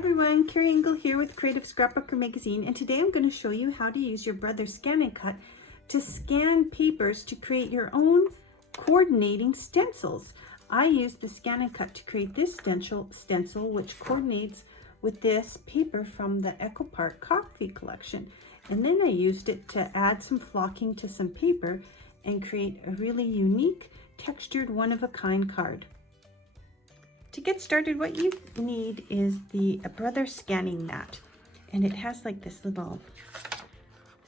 everyone, Kerry Engel here with Creative Scrapbooker magazine, and today I'm going to show you how to use your brother's ScanNCut to scan papers to create your own coordinating stencils. I used the ScanNCut to create this stencil which coordinates with this paper from the Echo Park Coffee collection, and then I used it to add some flocking to some paper and create a really unique textured one-of-a-kind card. To get started, what you need is the Brother scanning mat, and it has like this little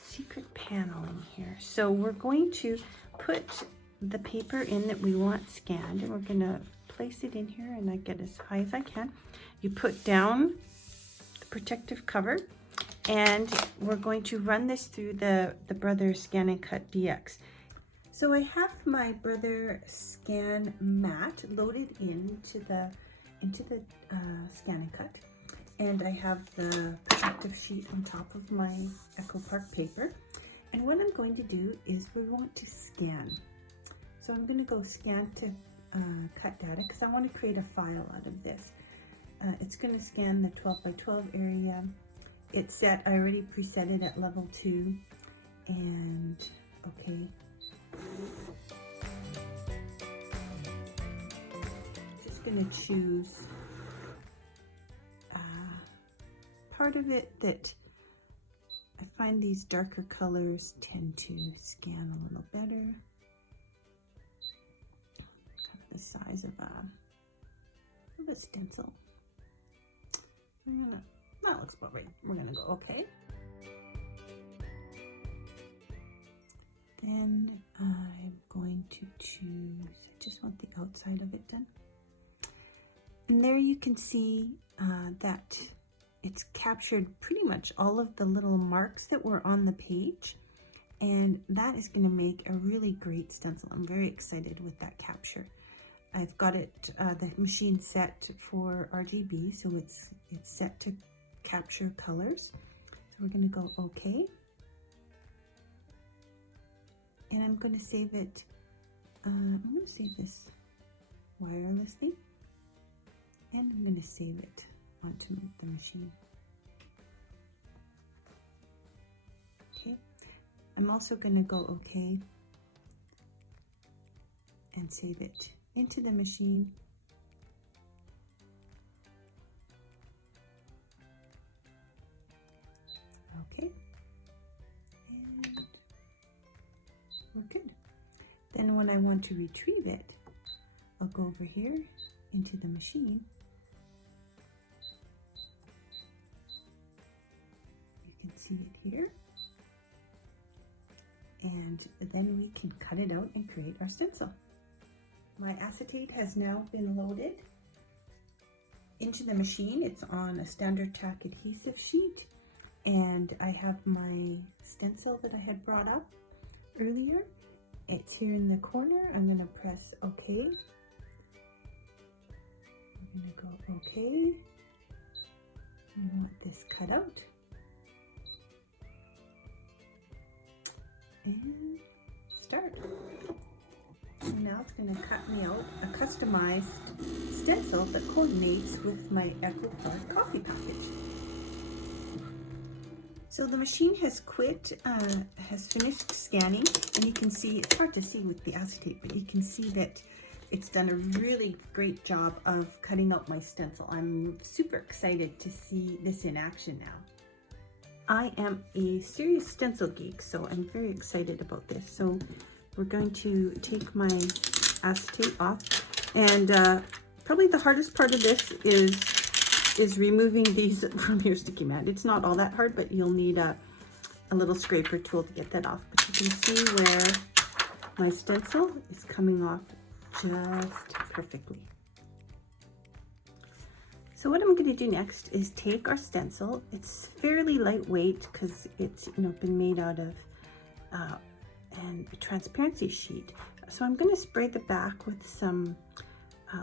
secret panel in here. So we're going to put the paper in that we want scanned, and we're going to place it in here, and I get as high as I can. You put down the protective cover, and we're going to run this through the Brother ScanNCut DX. So I have my Brother scan mat loaded into the ScanNCut, and I have the protective sheet on top of my Echo Park paper. And what I'm going to do is we want to scan. So I'm going to go scan to cut data because I want to create a file out of this. It's going to scan the 12 by 12 area. It's set, I already preset it at level 2, and okay. Just going to choose part of it that I find these darker colors tend to scan a little better. Kind of the size of a stencil. That looks about right. We're gonna go okay. Then I'm going to choose, I just want the outside of it done. And there you can see that it's captured pretty much all of the little marks that were on the page. And that is going to make a really great stencil. I'm very excited with that capture. I've got it, the machine set for RGB, so it's set to capture colors. So we're going to go okay. And I'm going to save it, I'm going to save this wirelessly, and I'm going to save it onto the machine. Okay, I'm also going to go okay and save it into the machine. Okay, and we're good. Then when I want to retrieve it, I'll go over here into the machine. You can see it here. And then we can cut it out and create our stencil. My acetate has now been loaded into the machine. It's on a standard tack adhesive sheet. And I have my stencil that I had brought up earlier. It's here in the corner. I'm going to press OK. I'm going to go OK. I want this cut out. And start. And now it's going to cut me out a customized stencil that coordinates with my Echo Park coffee package. So the machine has has finished scanning, and you can see, it's hard to see with the acetate, but you can see that it's done a really great job of cutting out my stencil. I'm super excited to see this in action now. I am a serious stencil geek, so I'm very excited about this. So we're going to take my acetate off, and probably the hardest part of this is removing these from your sticky mat. It's not all that hard, but you'll need a little scraper tool to get that off. But you can see where my stencil is coming off just perfectly. So what I'm going to do next is take our stencil. It's fairly lightweight because it's been made out of and a transparency sheet. So I'm going to spray the back with some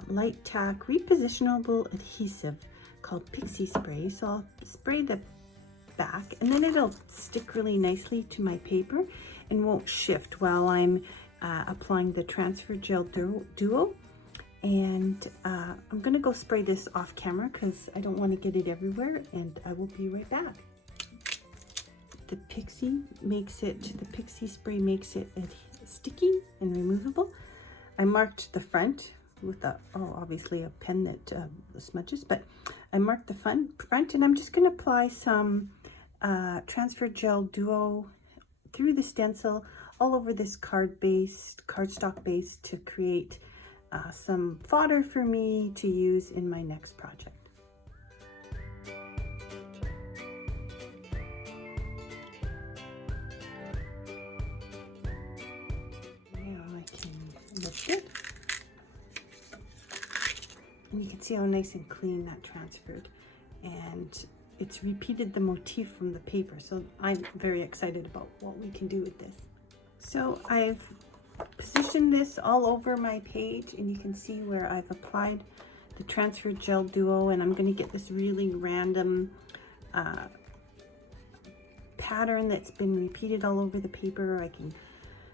light tack repositionable adhesive called Pixie Spray. So I'll spray the back, and then it'll stick really nicely to my paper and won't shift while I'm applying the Transfer Gel Duo. And I'm gonna go spray this off camera because I don't want to get it everywhere, and I will be right back. The Pixie Spray makes it sticky and removable. I marked the front with obviously a pen that smudges, but I marked the front, and I'm just going to apply some transfer gel duo through the stencil all over this cardstock base to create some fodder for me to use in my next project. Lift it, and you can see how nice and clean that transferred, and it's repeated the motif from the paper, so I'm very excited about what we can do with this. So I've positioned this all over my page, and you can see where I've applied the transfer gel duo, and I'm going to get this really random pattern that's been repeated all over the paper. I can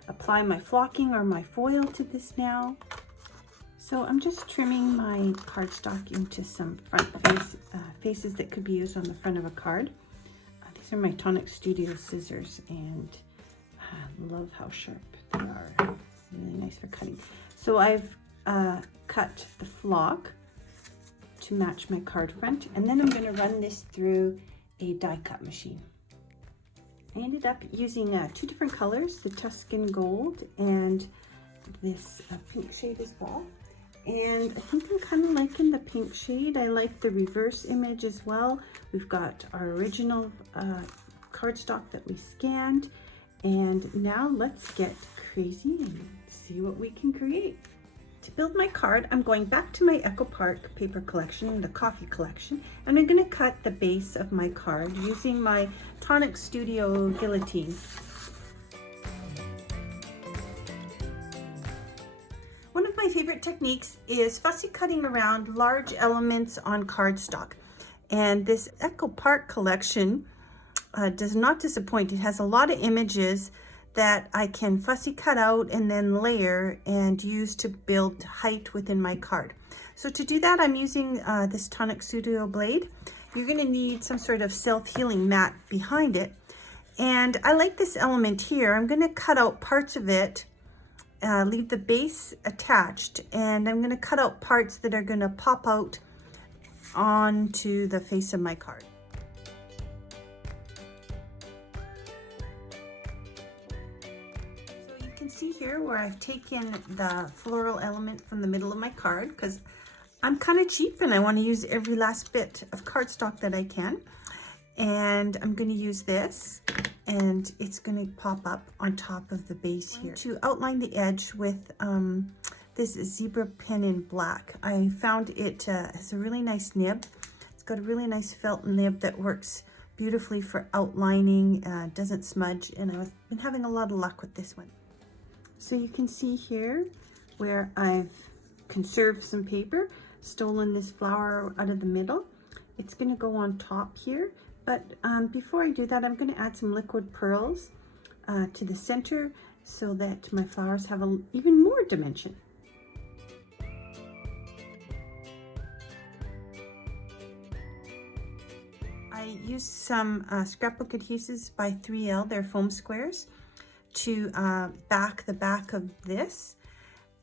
apply my flocking or my foil to this now. So I'm just trimming my cardstock into some front faces that could be used on the front of a card. These are my Tonic Studio scissors, and I love how sharp they are. Really nice for cutting. So I've cut the flock to match my card front, and then I'm going to run this through a die cut machine. I ended up using two different colors, the Tuscan Gold and this pink shade as well. And I think I'm kind of liking the pink shade. I like the reverse image as well. We've got our original cardstock that we scanned. And now let's get crazy and see what we can create. To build my card, I'm going back to my Echo Park paper collection, the coffee collection, and I'm going to cut the base of my card using my Tonic Studio Guillotine. One of my favorite techniques is fussy cutting around large elements on cardstock. And this Echo Park collection does not disappoint. It has a lot of images that I can fussy cut out and then layer and use to build height within my card. So to do that, I'm using this Tonic Studio blade. You're going to need some sort of self-healing mat behind it. And I like this element here. I'm going to cut out parts of it, leave the base attached, and I'm going to cut out parts that are going to pop out onto the face of my card. See here where I've taken the floral element from the middle of my card, because I'm kind of cheap and I want to use every last bit of cardstock that I can. And I'm going to use this, and it's going to pop up on top of the base here to outline the edge with this zebra pen in black. I found it has a really nice nib. It's got a really nice felt nib that works beautifully for outlining, doesn't smudge, and I've been having a lot of luck with this one. So you can see here where I've conserved some paper, stolen this flower out of the middle. It's going to go on top here, but before I do that, I'm going to add some liquid pearls to the center so that my flowers have even more dimension. I used some Scrapbook adhesives by 3L, they're foam squares, to back the back of this.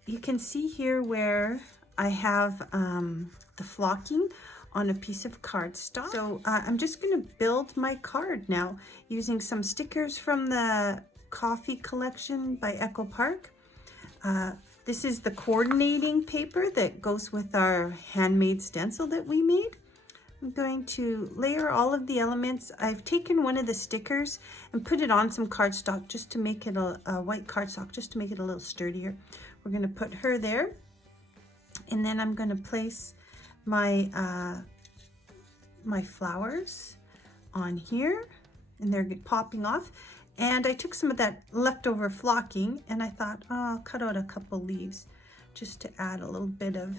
You can see here where I have the flocking on a piece of cardstock. So I'm just going to build my card now using some stickers from the coffee collection by Echo Park. This is the coordinating paper that goes with our handmade stencil that we made. I'm going to layer all of the elements. I've taken one of the stickers and put it on some cardstock just to make it a white cardstock, just to make it a little sturdier. We're going to put her there, and then I'm going to place my my flowers on here, and they're popping off. And I took some of that leftover flocking, and I thought, oh, I'll cut out a couple leaves just to add a little bit of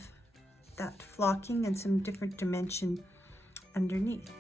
that flocking and some different dimension underneath.